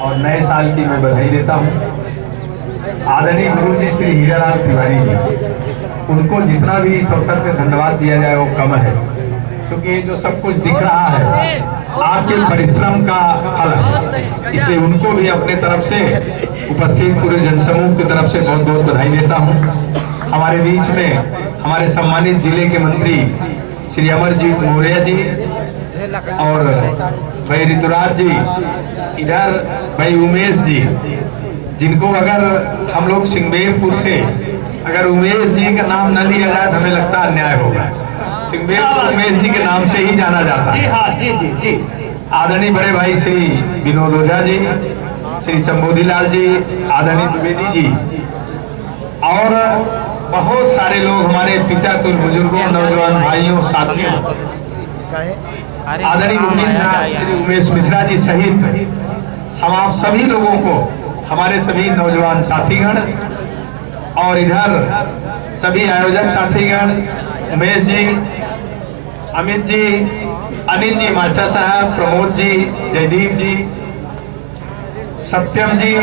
और नए साल की मैं बधाई देता हूँ। आदरणीय गुरु जी श्री हीरालाल तिवारी जी, उनको जितना भी इस अवसर पे धन्यवाद दिया जाए वो कम है, क्योंकि जो सब कुछ दिख रहा है आपके परिश्रम का फल है। इसलिए उनको भी अपने तरफ से उपस्थित पूरे जनसमूह की तरफ से बहुत बहुत बधाई देता हूँ। हमारे बीच में हमारे सम्मानित जिले के मंत्री श्री अमरजीत मौर्य जी और भाई ऋतुराज जी, इधर भाई उमेश जी, जिनको अगर हम लोग सिंगबेरपुर से अगर उमेश जी का नाम न लिया जाए तो हमें लगता अन्याय होगा। सिंगबेरपुर उमेश जी के नाम से ही जाना जाता है। हाँ जी जी जी। आदरणीय बड़े भाई श्री विनोद ओझा जी, श्री चंबोधी लाल जी, आदरणीय द्विवेदी जी और बहुत सारे लोग, हमारे पिता तुल बुजुर्गों, नौजवान भाइयों, साथियों, आदरणीय वकील साहब उमेश मिश्रा जी सहित हम आप सभी लोगों को, हमारे सभी नौजवान साथीगण और इधर सभी आयोजक साथीगण, उमेश जी, अमित जी, अनिल जी, मास्टर साहब, प्रमोद जी, जयदीप जी, सत्यम जी,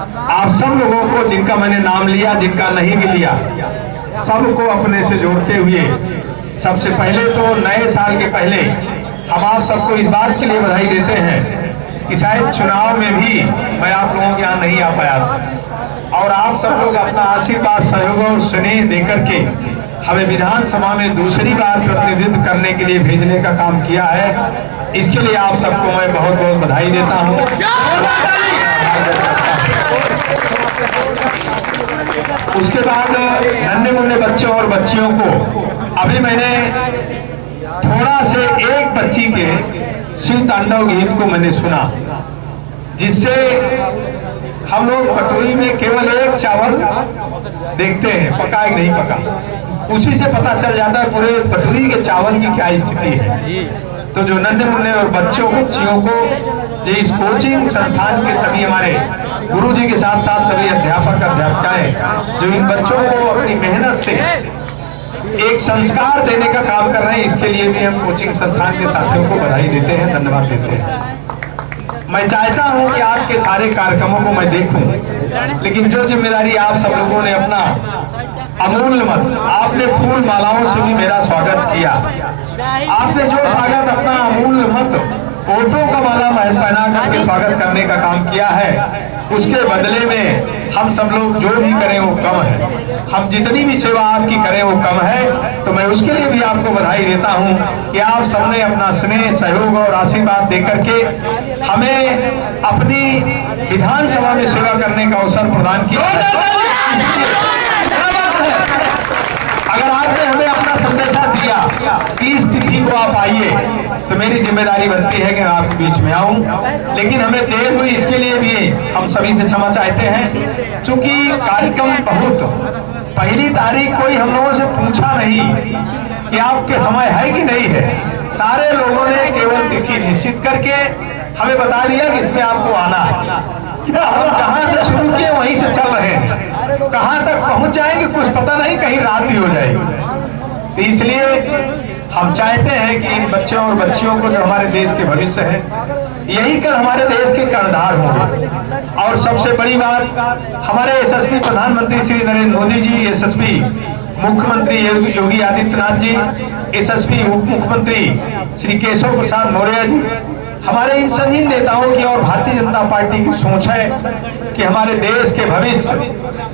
आप सब लोगों को जिनका मैंने नाम लिया, जिनका नहीं भी लिया, सबको अपने से जोड़ते हुए सबसे पहले तो नए साल के पहले हम आप सबको इस बात के लिए बधाई देते हैं कि शायद चुनाव में भी मैं आप लोगों के यहाँ नहीं आ पाया और आप सब लोग अपना आशीर्वाद, सहयोग और स्नेह देकर के हमें विधानसभा में दूसरी बार प्रतिनिधित्व करने के लिए भेजने का काम किया है। इसके लिए आप सबको मैं बहुत बहुत बधाई देता हूँ। उसके बाद नन्हे मुन्ने बच्चों और बच्चियों को अभी मैंने थोड़ा से एक बच्ची के शिव तांडव गीत को मैंने सुना, जिससे हम लोग कटोरी में केवल एक चावल देखते हैं, पका है नहीं पका, उसी से पता चल जाता है पूरे कटोरी के चावल की क्या स्थिति है। तो जो नन्हे मुन्ने और बच्चों बच्चियों को जो इस कोचिंग संस्थान के सभी हमारे गुरु जी के साथ साथ सभी अध्यापक अध्यापिकाएं जो इन बच्चों को अपनी मेहनत से एक संस्कार देने का काम कर रहे हैं, इसके लिए भी हम कोचिंग संस्थान के साथियों को बधाई देते हैं, धन्यवाद देते हैं। मैं चाहता हूं कि आपके सारे कार्यक्रमों को मैं देखूं, लेकिन जो जिम्मेदारी आप सब लोगों ने अपना अमूल्य मत, आपने फूल मालाओं से भी मेरा स्वागत किया, आपने जो स्वागत अपना अमूल्य मत वोटों का माला पहना करके स्वागत करने का काम किया है, उसके बदले में हम सब लोग जो भी करें वो कम है। हम जितनी भी सेवा आपकी करें वो कम है। तो मैं उसके लिए भी आपको बधाई देता हूं कि आप सबने अपना स्नेह, सहयोग और आशीर्वाद देकर के हमें अपनी विधानसभा में सेवा करने का अवसर प्रदान किया है। अगर आपने हमें अपना संदेशा दिया कि इस तिथि को आप आइए, तो मेरी जिम्मेदारी बनती है कि मैं आपके बीच में आऊं, लेकिन हमें देर हुई, इसके लिए भी हम सभी से क्षमा चाहते हैं। चूंकि कार्यक्रम बहुत, पहली तारीख कोई हम लोगों से पूछा नहीं कि आपके समय है कि नहीं है, सारे लोगों ने केवल तिथि निश्चित करके हमें बता दिया कि इसमें आपको आना है। हम जहां से शुरू किए वहीं से चल रहे हैं, कहां तक पहुंच जाएंगे कुछ पता नहीं, कहीं रात भी हो जाएगी। तो इसलिए हम चाहते हैं कि इन बच्चों और बच्चियों को, जो हमारे देश के भविष्य है, यही कल हमारे देश के कर्णधार होंगे। और सबसे बड़ी बात, हमारे यशस्वी प्रधानमंत्री श्री नरेंद्र मोदी जी, यशस्वी मुख्यमंत्री योगी आदित्यनाथ जी, यशस्वी उप मुख्यमंत्री श्री केशव प्रसाद मौर्य जी, हमारे इन सभी नेताओं की और भारतीय जनता पार्टी की सोच है कि हमारे देश के भविष्य,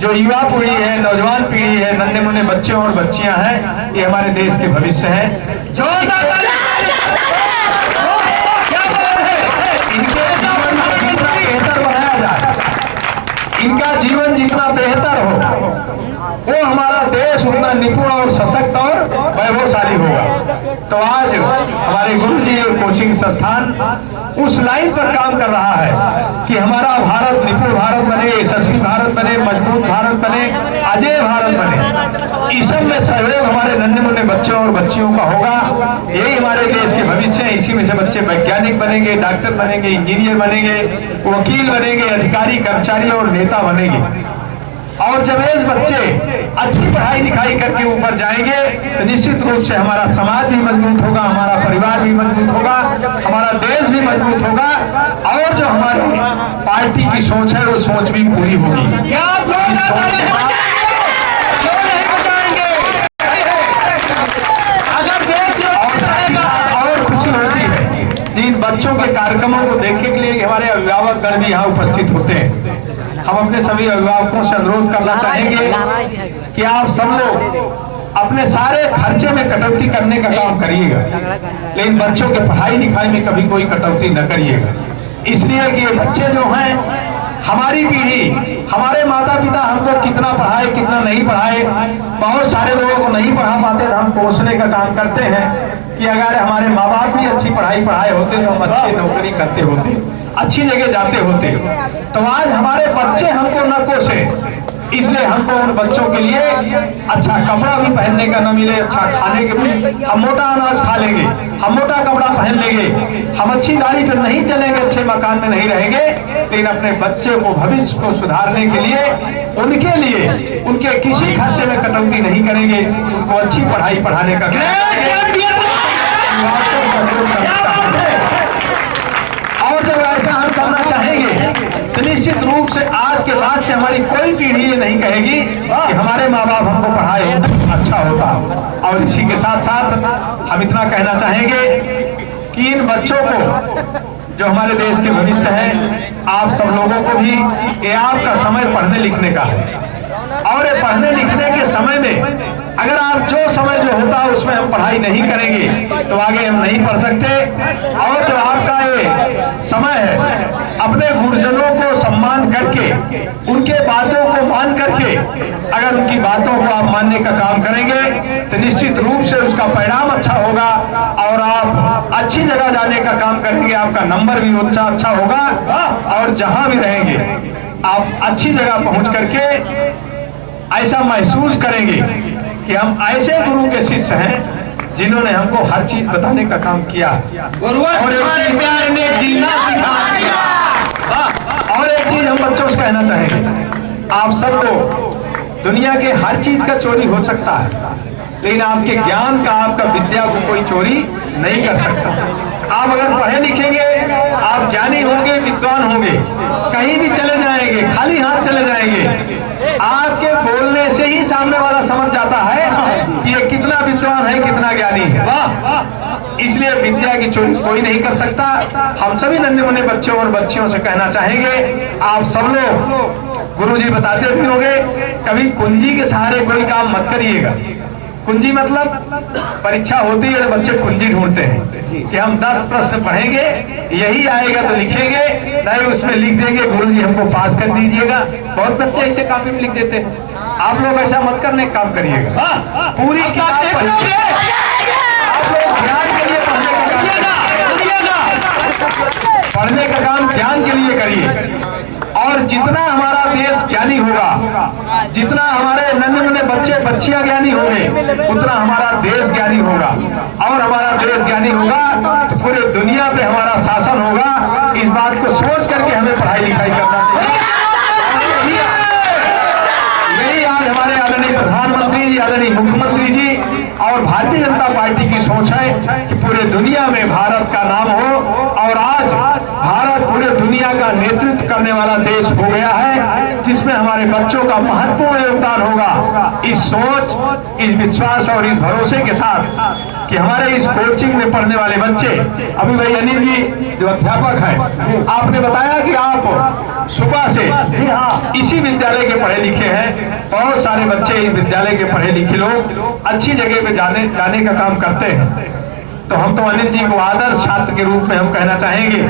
जो युवा पीढ़ी है, नौजवान पीढ़ी है, नन्हे मुन्ने बच्चे और बच्चियां हैं, ये हमारे देश के भविष्य हैं। जो इनके जीवन जितना बेहतर बनाया जाए, इनका जीवन जितना बेहतर हो, वो हमारा देश उतना निपुण और सशक्त और वैभवशाली होगा। तो आज हमारे गुरु जी और कोचिंग संस्थान उस लाइन पर काम कर रहा है कि हमारा भारत निपुण भारत बने, यशस्वी भारत बने, मजबूत भारत बने, अजय भारत बने। इस सब में सहयोग हमारे नन्हे मुन्ने बच्चों और बच्चियों का होगा। यही हमारे देश के भविष्य है। इसी में से बच्चे वैज्ञानिक बनेंगे, डॉक्टर बनेंगे, इंजीनियर बनेंगे, वकील बनेंगे, अधिकारी, कर्मचारी और नेता बनेंगे। और जब ऐसे बच्चे अच्छी पढ़ाई लिखाई करके ऊपर जाएंगे तो निश्चित रूप से हमारा समाज भी मजबूत होगा, हमारा परिवार भी मजबूत होगा, हमारा देश भी मजबूत होगा। और जो हमारे पार्टी की सोच है वो सोच भी पूरी होगी। और खुशी होती है इन बच्चों के कार्यक्रमों को देखने के लिए हमारे अभिभावक गण भी यहाँ उपस्थित होते हैं। हम अपने सभी अभिभावकों से अनुरोध करना चाहेंगे कि आप सब लोग अपने सारे खर्चे में कटौती करने का काम करिएगा, लेकिन बच्चों के पढ़ाई लिखाई में कभी कोई कटौती न करिएगा। इसलिए कि ये बच्चे जो हैं, हमारी पीढ़ी, हमारे माता पिता हमको कितना पढ़ाए कितना नहीं पढ़ाए, बहुत सारे लोगों को नहीं पढ़ा पाते तो हम कोसने का काम करते हैं कि अगर हमारे माँ बाप भी अच्छी पढ़ाई पढ़ाए होते तो हम अच्छी नौकरी करते होते, अच्छी जगह जाते होते। तो आज हमारे बच्चे हमको न कोसे, इसलिए हमको उन बच्चों के लिए अच्छा कपड़ा भी पहनने का न मिले, अच्छा खाने के भी, हम मोटा अनाज खा लेंगे, हम मोटा कपड़ा पहन लेंगे, हम अच्छी गाड़ी पर नहीं चलेंगे, अच्छे मकान में नहीं रहेंगे, लेकिन अपने बच्चे को भविष्य को सुधारने के लिए, उनके लिए उनके किसी खर्चे में कटौती नहीं करेंगे, उनको अच्छी पढ़ाई पढ़ाने का और जब ऐसा हम करना चाहेंगे तो निश्चित रूप से आज के बाद से हमारी कोई पीढ़ी ये नहीं कहेगी कि हमारे माँ बाप हमको पढ़ाए अच्छा होता। और इसी के साथ साथ हम इतना कहना चाहेंगे कि इन बच्चों को, जो हमारे देश के भविष्य है, आप सब लोगों को भी ये आपका समय पढ़ने लिखने का है, और ये पढ़ने लिखने के समय में अगर आप जो समय जो होता है उसमें हम पढ़ाई नहीं करेंगे तो आगे हम नहीं पढ़ सकते। और जो आपका ये समय है, अपने गुरुजनों को सम्मान करके, उनके बातों को मान करके, अगर उनकी बातों को आप मानने का काम करेंगे तो निश्चित रूप से उसका परिणाम अच्छा होगा और आप अच्छी जगह जाने का काम करेंगे, आपका नंबर भी अच्छा होगा और जहां भी रहेंगे आप अच्छी जगह पहुंच करके ऐसा महसूस करेंगे कि हम ऐसे गुरु के शिष्य हैं जिन्होंने हमको हर चीज बताने का काम किया और एक चीज हम बच्चों से कहना चाहेंगे, आप सबको दुनिया के हर चीज का चोरी हो सकता है, लेकिन आपके ज्ञान का, आपका विद्या को कोई चोरी नहीं कर सकता। आप अगर पढ़े लिखेंगे, आप ज्ञानी होंगे, विद्वान होंगे, कहीं भी चले जाएंगे, खाली हाथ चले जाएंगे, आपके बोलने से ही सामने वाला समझ जाता है कि ये कितना विद्वान है, कितना ज्ञानी है। वाह! इसलिए विद्या की चोरी कोई नहीं कर सकता। हम सभी नन्हे मुन्ने बच्चों और बच्चियों से कहना चाहेंगे, आप सब लोग, गुरुजी बताते भी होंगे, कभी कुंजी के सहारे कोई काम मत करिएगा। कुंजी मतलब परीक्षा होती है तो बच्चे कुंजी ढूंढते हैं कि हम 10 प्रश्न पढ़ेंगे, यही आएगा तो लिखेंगे, नहीं उसमें लिख देंगे, गुरुजी हमको पास कर दीजिएगा। बहुत बच्चे ऐसे काफी में लिख देते हैं। आप लोग ऐसा मत करने का काम करिएगा, पूरी किताब पढ़िए। आप लोग ज्ञान के लिए पढ़ने का काम ज्ञान के लिए करिए। और जितना हमारा देश ज्ञानी होगा, जितना हमारे नन्हे मुन्ने बच्चे बच्चियां ज्ञानी होंगे, उतना हमारा देश ज्ञानी होगा। और हमारा देश ज्ञानी होगा तो पूरे दुनिया पे हमारा शासन होगा। इस बात को सोच करके हमें पढ़ाई लिखाई करना चाहिए। यही आज हमारे आदरणीय प्रधानमंत्री जी, आदरणीय मुख्यमंत्री जी और भारतीय जनता पार्टी की सोच है कि पूरे दुनिया में भारत का नाम हो। और आज भारत पूरे दुनिया का नेतृत्व करने वाला देश हो गया है, जिसमें हमारे बच्चों का महत्वपूर्ण योगदान होगा। इस सोच, इस विश्वास और इस भरोसे के साथ कि हमारे इस कोचिंग में पढ़ने वाले बच्चे, अभी भाई अनिल जी जो अध्यापक है, आपने बताया कि आप सुबह से इसी विद्यालय के पढ़े लिखे हैं। बहुत सारे बच्चे इस विद्यालय के पढ़े लिखे लोग अच्छी जगह पे जाने का काम करते हैं। तो हम तो अनिल जी को आदर्श छात्र के रूप में हम कहना चाहेंगे,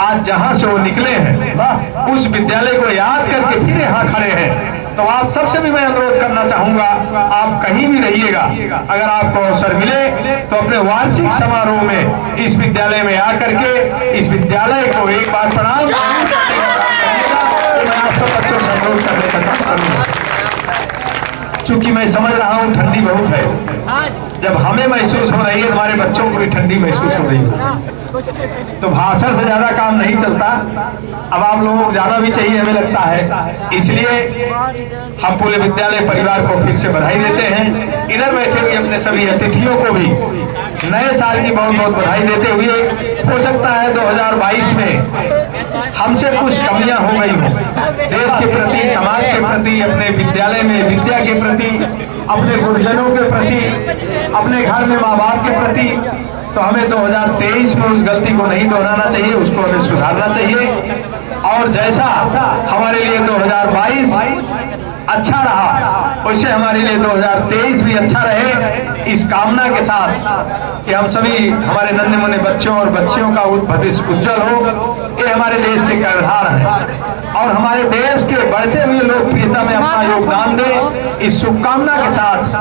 आज जहां से वो निकले हैं उस विद्यालय को याद करके फिर यहाँ खड़े हैं। तो आप सबसे भी मैं अनुरोध करना चाहूंगा, आप कहीं भी रहिएगा, अगर आपको अवसर मिले तो अपने वार्षिक समारोह में इस विद्यालय में आकर के इस विद्यालय को एक बार प्रणाम मैं आप सब बच्चों से अनुरोध करने का काम करूंगा। चूंकि मैं समझ रहा हूँ ठंडी बहुत है, जब हमें महसूस हो रही है, हमारे बच्चों को भी ठंडी महसूस हो रही है, तो भाषण से ज्यादा काम नहीं चलता। अब आप लोगों को जाना भी चाहिए, हमें लगता है। इसलिए हम पूरे विद्यालय परिवार को फिर से बधाई देते हैं। इधर बैठे हुए अपने सभी अतिथियों को भी नए साल की बहुत बहुत बधाई देते हुए, हो सकता है 2022 में हमसे कुछ कमियां हो गई हो, देश के प्रति, समाज के प्रति, अपने विद्यालय में विद्या के प्रति, अपने गुरुजनों के प्रति, अपने घर में माँ बाप के प्रति, तो हमें 2023 में उस गलती को नहीं दोहराना चाहिए, उसको हमें सुधारना चाहिए। और जैसा हमारे लिए 2022 अच्छा रहा, वैसे हमारे लिए 2023 भी अच्छा रहे, इस कामना के साथ कि हम सभी, हमारे नन्हे मुन्ने बच्चों और बच्चियों का भविष्य उज्जवल हो, ये हमारे देश के कर्णधार हैं और हमारे देश के बढ़ते हुए लोकप्रियता में अपना योगदान दें, इस शुभकामना के साथ